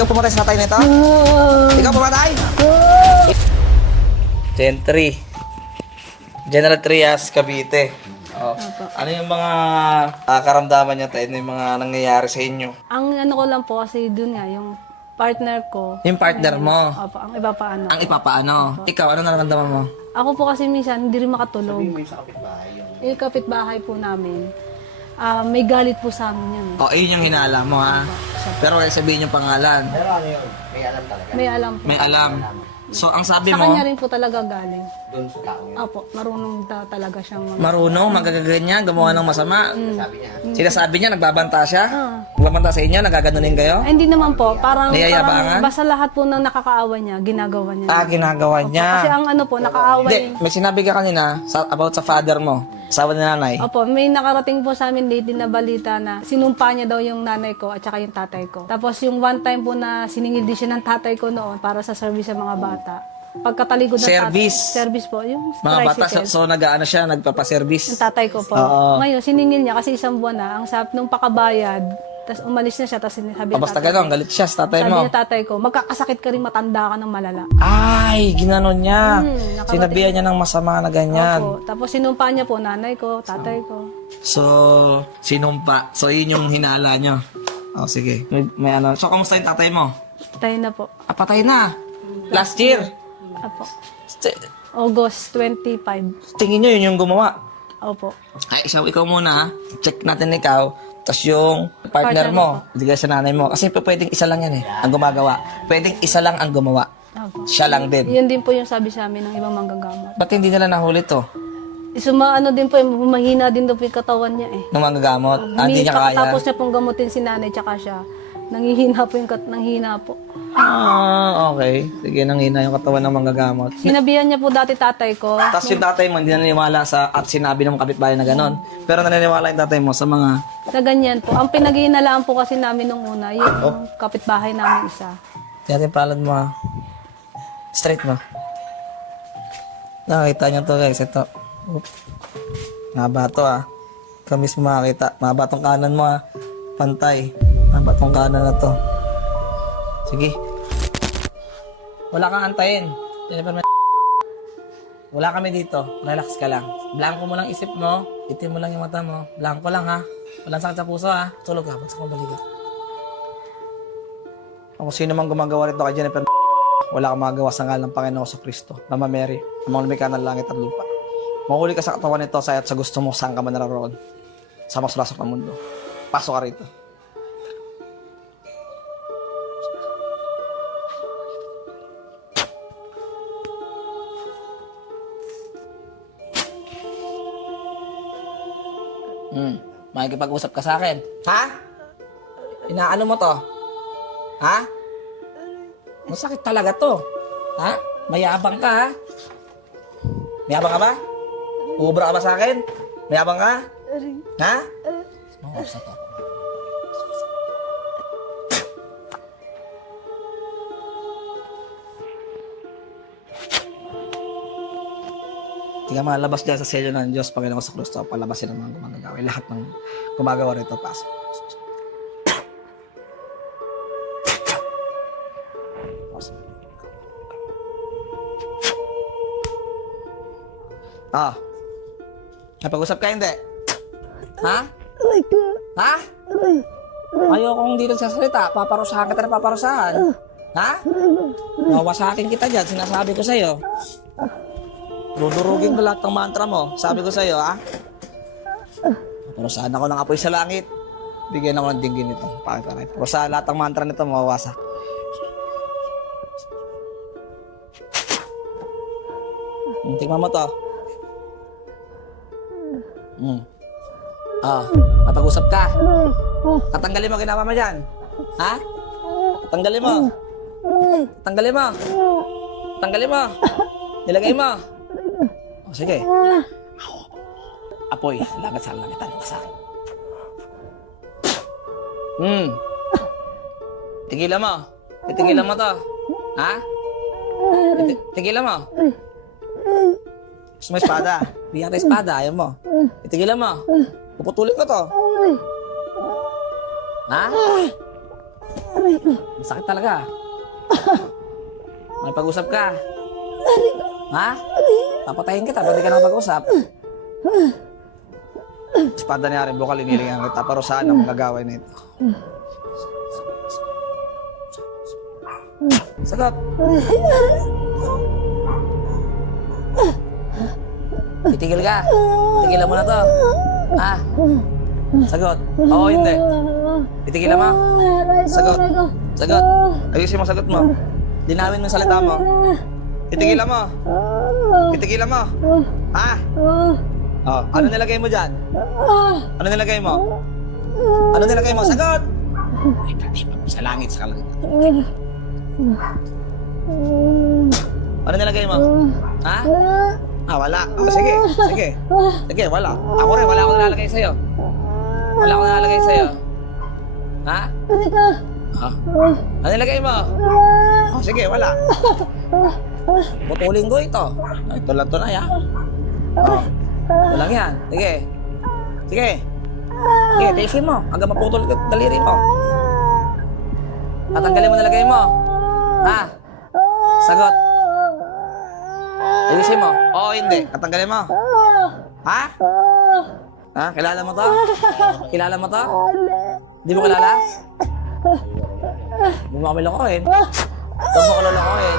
Ikaw pumatay sa tatay nito? Ikaw pumatay? Gen 3. General Trias, Cavite. Oh. Ano yung mga karamdaman niya tayo? Ano yung mga nangyayari sa inyo? Ang ano ko lang po kasi dun nga, yung partner ko. Yung partner mo? Opo, ang iba pa ano. Ang ipapaano? Ikaw, ano nararamdaman mo? Ako po kasi minsan hindi rin makatulog. Yung kapitbahay po namin. May galit po sa amin yun. Oh, ayun yung hinala mo ha. Pero kaya sabihin yung pangalan. May alam po. May alam. So, ang sabi Sa mo, kanya rin po talaga galing. Opo, marunong talaga siyang marunong, magagaganyan, gumawa ng masama. Sinasabi niya, nagbabanta siya? Ah. Nagbabanta sa inyo, nagaganunin kayo? Ay, hindi naman po. Parang Niyayabangan? basta lahat po ng nakakaawa niya, ginagawa niya. Ginagawa niya. Kasi ang ano po, nakaaway. Hindi, may sinabi ka kanina about sa father mo, asawa ni nanay. Opo, may nakarating po sa amin lately na balita na sinumpa niya daw yung nanay ko at saka yung tatay ko. Tapos yung one time po na siningil din siya ng tatay ko noon para sa service sa mga bata. Pagkatalikod ng Service? service po, yung Mga bata, tricycle. so nag-ano siya, nagpapaservice. Yung tatay ko po. Oo. Ngayon, siningil niya kasi isang buwan na. Ang sabi nung pakabayad, tapos umalis na siya, tapos sabi O basta gano'n, galit siya sa tatay sabi mo. niya tatay ko, magkakasakit ka rin matanda ka ng malala. Ay, ginanon niya. nakarating. Sinabihan niya ng masama na ganyan. Opo. Tapos sinumpa niya po nanay ko, tatay ko. So, sinumpa. So, yun yung hinala niyo. Oh, sige. May ano. So, kamusta yung tatay mo? Patay na po. Patay na. Last year. Opo. August 25. Tingin niyo yun yung gumawa. Opo. Ay, so ikaw muna ha. Check natin ikaw. Tapos yung partner mo. Hindi ka sa nanay mo. Kasi pwedeng isa lang yan eh. Ang gumagawa. Pwedeng isa lang ang gumawa. Opo. Siya lang din. Yun din po yung sabi sa amin ng ibang manggagamot. Ba't hindi nila nahuli to? Ano din po, mahina din daw po yung katawan niya eh. Nung manggagamot? Hindi niya kaya? Tapos niya pong gamutin si nanay tsaka siya. Nanghihina po yung nanghihina po. Okay. Sige, nanghina yung katawan ng manggagamot. Sinabihan niya po dati tatay ko. Tapos yung tatay mo, hindi naniniwala sa at sinabi ng kapitbahay na gano'n. Pero naniniwala yung tatay mo sa mga... Na ganyan po. Ang pinaghihinalaan po kasi namin nung una, yung kapitbahay namin isa. Tingnan yung palad mo ha. Straight mo. Nakakita niyo to guys. Ito. Oops. Mahaba to ha. Ikaw mismo makakita. Mahaba tong kanan mo ha. Pantay. Mahaba tong kanan na to. Sige. Wala kang antayin. Wala kami dito. Relax ka lang. Blanco mo lang isip mo. Itim mo lang yung mata mo. Blanco lang ha. Walang sakit sa puso ha. Tulog ka. Pagsak mo balikat. Kung sino man gumagawa rito kay Jennifer, wala kang magagawa sa ngalan ng Panginoon sa Kristo. Mama Mary, amang lumikha ng langit at lupa. Mahuli ka sa katawan nito sa gusto mo saan ka man naroon. Sa masulasok ng mundo. Pasok ka rito. Makikipag-usap ka sa akin. Ha? Inaano mo to? Ha? Masakit talaga to. Ha? Mayabang ka ha? Mayabang ka ba? Uubra ka ba sa akin? Mayabang ka? Ha? Mga sa to. Hindi ka malabas dyan sa selyo ng Diyos, Panginoon sa Kristo, palabasin ng mga gumagawa. Lahat ng gumagawa rito, pasok. Ah. Napag-usap ka hindi? Ha? Ha? Ayokong dito sasalita. Paparusahan kita na paparusahan. Ha? Mawasakin kita dyan. Sinasabi ko sa'yo. Dudurugin ko lahat ng mantra mo. Sabi ko sa'yo, ha? Paparusahan ako ng apoy sa langit. Bigyan ako ng dinggin nito. Pakita. Paparusahan lahat ng mantra nito mawawasak. Tingnan mo to. Mapag-usap ka. Tatanggalin mo ginawa mo dyan. Ha? Tatanggalin mo. Tatanggalin mo. Tatanggalin mo. Nilagay mo. O, sige. Apoy, lagat sa langitan. Masakin. Tigilan mo. Tigilan mo to. Ha? Tigilan mo. Gusto mo espada? Bigyan ka espada, ayaw mo. Itigilan mo. Puputulin ko to. Ha? Masakit talaga. May pag-usap ka. Ha? Papatayin kita, pwede ka nang pag-usap. Espada niya rin, bukal inilingan kita, pero saan ang magagawin nito? Sagot! Titigil ka. Tigilan mo na to. Ha? Sagot. Oo, hindi. Titigilan mo. Sagot. Sagot. Ayusin mo sagot mo. Dinawin mo yung salita mo. Titigilan mo. Titigilan mo. Ha? Oh, ano nilagay mo dyan? Ano nilagay mo? Ano nilagay mo? Sagot! Ay, tati, sa langit, sa kalangit. Ano nilagay mo? Ha? Ah, wala. Oh, sige, sige. Sige, wala. Ako rin, wala akong nilalagay sa'yo. Wala akong nilalagay sa'yo. Ha? Ah. Ano nilagay mo? Oh, sige, wala. Putulin ko ito. Ay, ito lang tunay, ha? Oh. Ito lang yan. Sige. Sige. Sige, tiisin mo. Hanggang maputol ka daliri mo. Tatanggalin mo nilagay mo. Ha? Sagot. Tiisin mo. Oo, hindi. Tatanggalin mo. Ha? Ha? Kilala mo to? Kilala mo to? Hindi mo kilala? Hindi mo kami lokohin. Huwag mo ko lolokohin.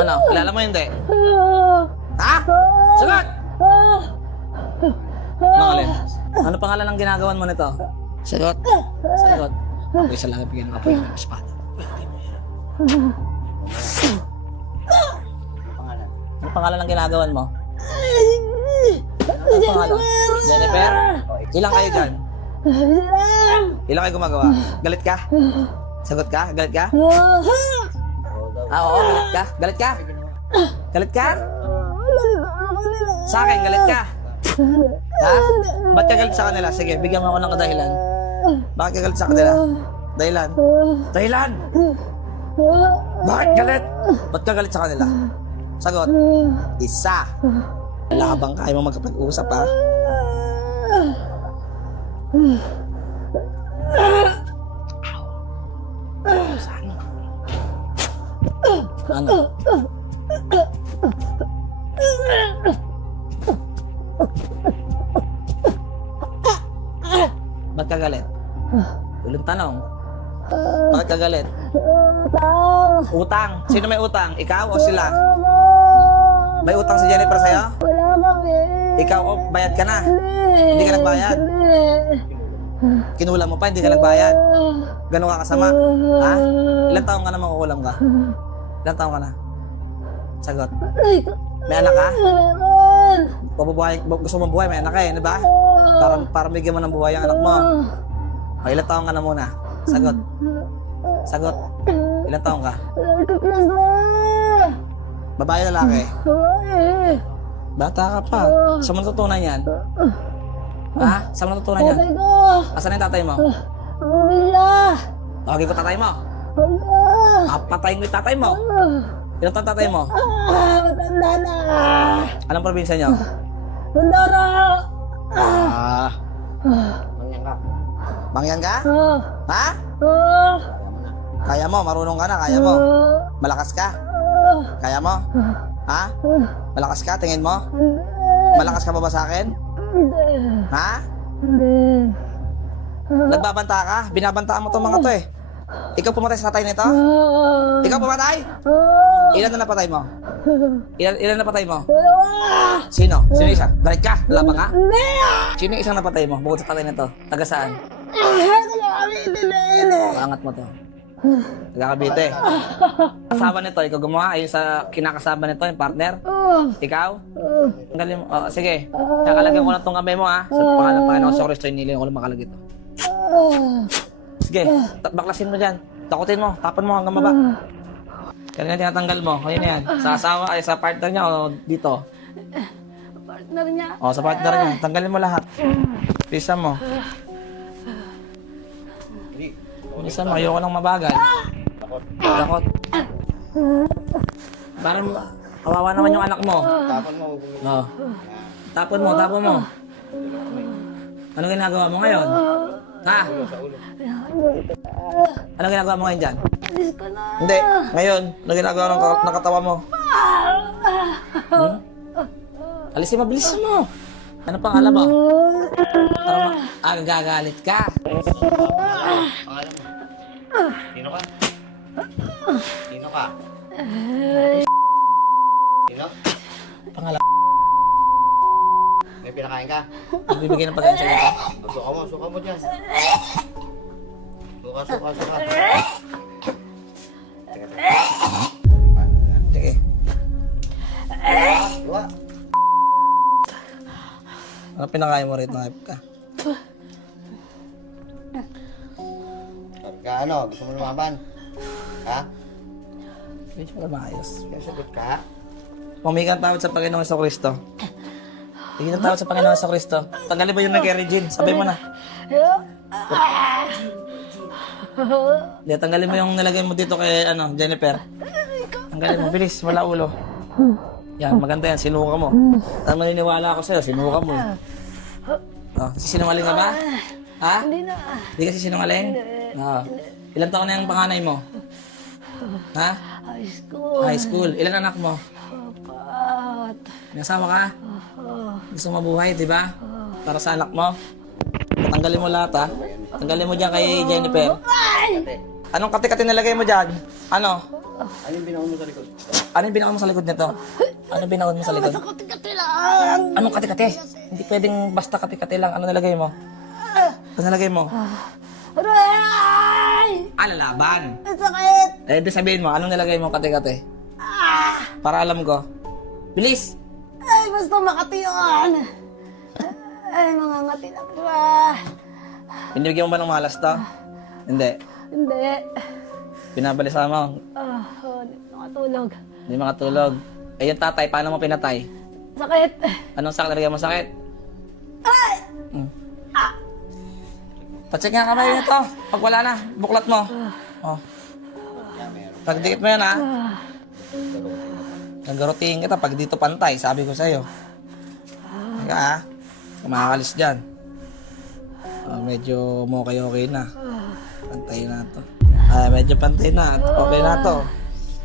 Ano? Kilala mo hindi? Ha? Sagot! Mangalin. Ano pangalan ng ginagawan mo nito? Sagot. Sagot. Ako isa lang bigyan ng apoy ng espada. Ano pangalan ng ginagawan mo? Ano pangalan? Jennifer? Ilang kayo dyan? Ilang kayo gumagawa? Galit ka? Sagot ka? Galit ka? Ah, oo, galit ka? Galit ka? Galit ka? Sa akin, galit ka? Ha? Ba't ka galit sa kanila? Sige, bigyan mo ako ng kadahilan. Bakit ka galit sa kanila? Dahilan? Dahilan? Bakit galit? Ba't ka galit sa kanila? Sagot. Isa. Labang ka, ayaw mo magkapag-usap, ha? Ano? Ba't ka galit? Ulang tanong. Bakit ka galit? Utang. Sino may utang? Ikaw o sila? May utang si Jennifer sa'yo? Wala kami. Ikaw o bayad ka na? Hindi ka nagbayad? Kinulam mo pa, hindi ka nagbayad? Ganun ka kasama? Ha? Ilang taong ka na makukulam ka? Ilang taong ka na? Sagot. May anak ka? Gusto mong buhay, may anak ka eh, di ba? Para bigyan mo ng buhay ang anak mo. O, ilang taong ka na muna? Sagot. Sagot. Ilang taong ka? Babae lalaki? Bata ka pa. Saan mo natutunan yan? Ha? Saan mo natutunan yan? Asan yung tatay mo? Tawagin ko tatay mo. Patayin ko yung tatay mo. Ilang taong tatay mo? Matanda na. Anong probinsya niyo? Mindoro. Mangyan ka? Mangyan ka? Oh. Ha? Oh. Kaya mo, marunong ka na, kaya mo. Malakas ka? Kaya mo? Ha? Malakas ka, tingin mo? Malakas ka pa ba sa akin? Hindi. Ha? Hindi. Nagbabanta ka? Binabantaan mo tong mga to eh. Ikaw pumatay sa tatay nito? Ikaw pumatay? Ilan na napatay mo? Ilan napatay mo? Sino? Sino isa? Galit ka? Lalabang ka? Sino yung isang napatay mo? Bukod sa tatay nito? Taga saan? Paangat mo to. Taga Cavite. Kasama nito, ikaw gumawa. Ayun sa kinakasama nito, yung partner. Ikaw? Ang galing mo. Oh, sige. Nakalagyan ko na itong kamay mo ha. Sa pangalan ng Panginoon sa Kristo, iniling ko lang makalagay ito. Sige, baklasin mo dyan. Takutin mo, tapan mo hanggang baba. Yan nga tinatanggal mo. Ayun yan. Sa asawa, ay sa partner niya o dito. Partner niya. O, sa partner niya. Tanggalin mo lahat. Pisa mo. Pisa mo, ayoko lang mabagal. Takot. Parang kawawa naman yung anak mo. Tapon mo. No. Tapon mo, tapon mo. Ano ginagawa mo ngayon? Ha? Ano ginagawa mo ngayon dyan? Alis ka na. Hindi. Ngayon, ano ginagawa ng katawan mo? Hmm? Alisin mo, bilisan mo. Ano pang alam mo? Gagalit ka. Pangalan mo? Sino ka? Sino ka? Sino? Pangalan. May pinakain ka? Bibigyan ng pagkain sa'yo ka? Suka mo dyan. Suka. Sige. Diba? Ano pinakain mo rito? Ngayip ka. Pagka ano, gusto mo lumaban? Ha? Hindi siya maayos. Kaya sagot ka? Humingi ng tawad sa Panginoong Kristo. Humingi ng tawad sa Panginoong Kristo. Tanggalin mo yung nag-Regine. Sabay mo na. Hindi, tanggalin mo yung nilagay mo dito kay Jennifer. Tanggalin mo, bilis, wala ulo. Yan, maganda yan, sinuka mo. Ang maniniwala ako sa'yo, sinuka mo. Sinungaling ka ba? Ha? Hindi na. Hindi kasi sinungaling? Oo. Ilan taon na yung panganay mo? Ha? High school. High school. Ilan anak mo? 4. May asawa ka? Gusto mo mabuhay, di ba? Para sa anak mo? Tanggalin mo lahat, ha? Tanggalin mo dyan kay Jennifer. Anong kati-kati nilagay mo dyan? Ano? Ano yung binakon mo sa likod? Ano yung binakon mo sa likod nito? Ano binakon mo sa likod? Kati-kati lang. Anong kati-kati? Hindi pwedeng basta kati-kati lang. Ano nilagay mo? Ano nilagay mo? Aray! Lalaban. Ang sakit. Di sabihin mo, anong nilagay mo kati-kati? Para alam ko. Bilis! Ay, basta Makati yun. Ay, mga ngati lang ba? Binibigyan mo ba ng malas to? Hindi. Hindi. Pinabalisa mo. Hindi nakatulog. Hindi makatulog. Eh yung tatay, paano mo pinatay? Sakit. Anong sakit? Nalagyan mo sakit? Ay! Pacheck nga kamay nito. Pag wala na, buklat mo. Oh. Pagdikit mo yan, ha? Nagarotiin kita pag dito pantay, sabi ko sa'yo. Teka, ha? Kumakalis dyan. Medyo okay na. Pantay na to. Medyo pantay na. Okay na to.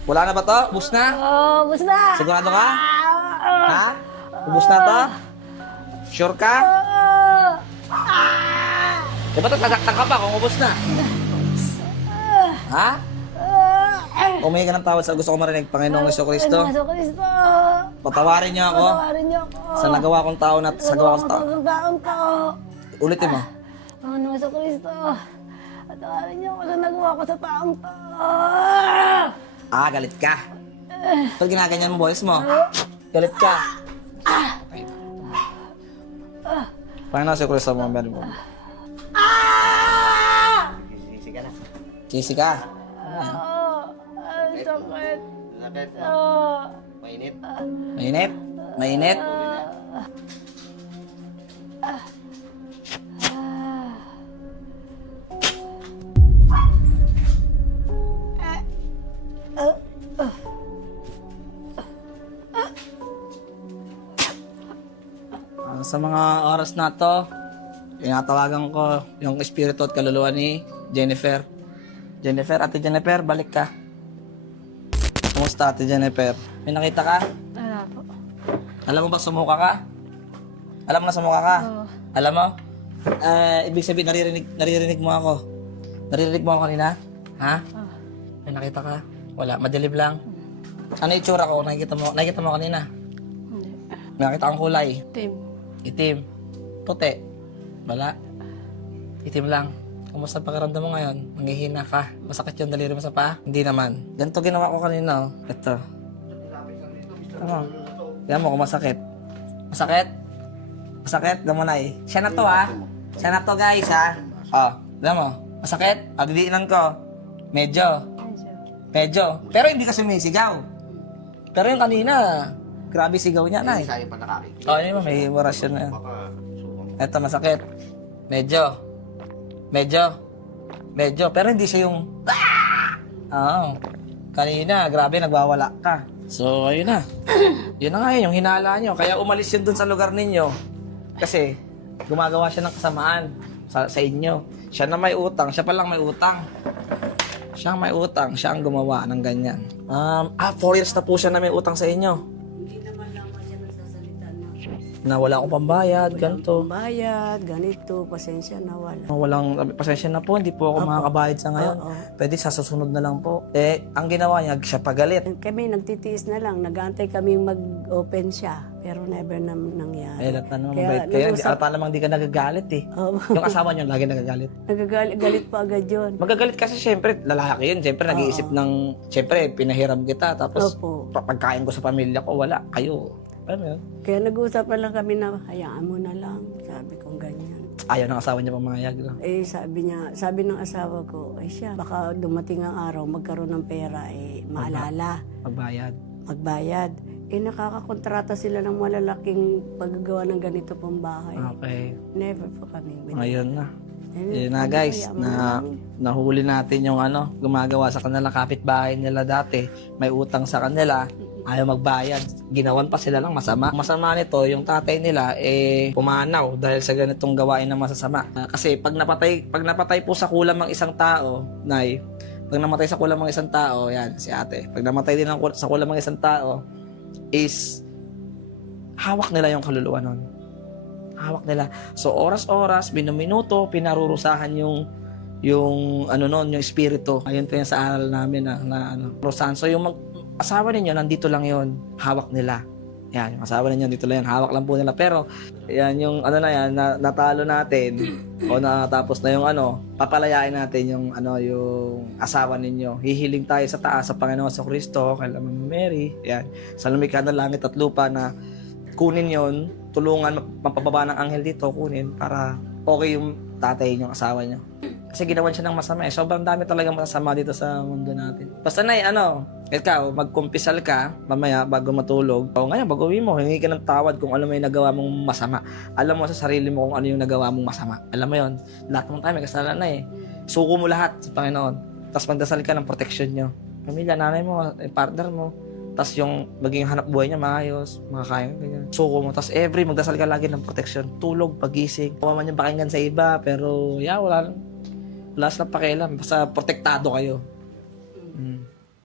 Wala na ba to? Bus na? Bus na. Sigurado ka? Ha? Ubus na to? Sure ka? Di ba tataktak ka pa kung ubus na? Ha? Umihi ka ng tawad sa gusto ko marinig, Panginoong Kristo. Kristo. Patawarin niyo ako Patawarin niyo ako. sa nagawa kong tao na sa gawa kong tao. Sa taong to. Ulitin mo. Panginoon sa Kristo. Patawarin niyo ako sa nagawa ko sa taong to. Galit ka. Pag ginaganyan mo boys mo, galit ka. Panginoong Kristo mo, meron mo. Sisi ka na. Kisi ka. Ay, sakit. Sakit. Mainit. Mainit? Mainit? Sa mga oras na to, tinatawagan ko yung espiritu at kaluluwa ni Jennifer. Ate Jennifer, balik ka. Kumusta, Ate Jennifer? May nakita ka? Wala po. Alam mo ba sumuka ka? Alam mo na sumuka ka? Oo. Alam mo? Ibig sabihin, naririnig mo ako. Naririnig mo ako kanina? Ha? May nakita ka? Wala, madilim lang. Ano yung itsura ko? Nakikita mo kanina? Hindi. May nakita kang kulay. Team. Itim. Puti. Wala. Itim lang. Kumusta pakiramdam mo ngayon? Nanghihina ka? Masakit yung daliri mo sa paa? Hindi naman. Ganito ginawa ko kanina. Ito. Tama. Yan mo kung masakit. Masakit? Masakit? Gamonay. Siya na to, ha? Siya na to, guys, ha? Yan mo. Masakit? Didiinan ko. Medyo. Pero hindi ka sumisigaw. Pero yung kanina, grabe sigaw niya, nay. Sayang pa nakakita. Yun mo, may orasyon na yan. Baka subang. Eto, masakit. Medyo. Pero hindi siya yung... Kanina, grabe, nagwawala ka. So, ayun na. Yun na nga yun, yung hinala nyo. Kaya umalis yun dun sa lugar ninyo. Kasi, gumagawa siya ng kasamaan sa inyo. Siya na may utang, siya palang may utang. Siya ang may utang, siya ang gumawa ng ganyan. 4 years na po siya na may utang sa inyo. Na wala akong pambayad, ganito. Bayad, ganito, pasensya na wala. Walang pasensya na po, hindi po ako makakabayad sa ngayon. Oo. Pwede sa susunod na lang po. Ang ginawa niya, siya pagalit. Kami nagtitiis na lang, nag-aantay kaming mag-open siya. Pero never na nangyari. Lata naman Kaya mabait. Kaya nag-usap- ata namang di ka nagagalit eh. Oo. Yung asawa niyo, lagi nagagalit. Nagagalit pa agad yun. Magagalit kasi syempre, lalaki yun. Syempre, nag-iisip ng, syempre, pinahiram kita. Tapos, Opo. pagkain ko sa pamilya ko, wala. Kayo. Alam mo yun? Kaya nag-uusapan lang kami na hayaan mo na lang. Sabi kong ganyan. Ayaw ng asawa niya pumayag lang. Sabi ng asawa ko, ay siya, baka dumating ang araw, magkaroon ng pera, maalala, Magbayad. magbayad. Nakakakontrata sila ng malalaking paggagawa ng ganito pong bahay. Okay. Never po kami. Ngayon na. Eh, Yun na guys, hayaan mo na lang. nahuli natin yung gumagawa sa kanila kapitbahay nila dati. May utang sa kanila, ayaw magbayad. Ginawan pa sila lang masama. Masama nito, yung tatay nila pumanaw dahil sa ganitong gawain na masasama. Kasi pag napatay po sa kulam ng isang tao, Nay, pag namatay sa kulam ng isang tao, yan si ate. Pag namatay din sa kulam ng isang tao, is hawak nila yung kaluluwa nun. Hawak nila. So oras-oras, minuminuto, pinarurusahan yung yung espiritu. Ayun po yung sa aral namin na rusahan. So yung asawa ninyo, nandito lang yon, hawak nila. Yan, yung asawa ninyo, dito lang yan, hawak lang po nila. Pero, yan, yung natalo natin, o natapos na yung papalayain natin yung yung asawa ninyo. Hihiling tayo sa taas sa Panginoon sa Kristo, kay Mama Mary, yan, sa lumikha ng langit at lupa na kunin yon, tulungan, mapababa ng anghel dito, kunin, para okay yung tatay yung asawa niyo. Kasi ginawan siya ng masama eh. Sobrang dami talaga masama dito sa mundo natin. Basta na ikaw, magkumpisal ka, mamaya bago matulog. O ngayon, bago uwi mo, hingi ka ng tawad kung ano may nagawa mong masama. Alam mo sa sarili mo kung ano yung nagawa mong masama. Alam mo yon, lahat ng tayo may kasalanan na eh. Suko mo lahat sa Panginoon. Tapos magdasal ka ng protection nyo. Pamilya, nanay mo, partner mo. Tapos yung maging hanap buhay niya maayos, makakain ka ganyan. Suko mo. Tapos magdasal ka lagi ng protection. Tulog, pagising. Huwag man yung pakinggan sa iba, pero wala silang pakialam. Basta protektado kayo.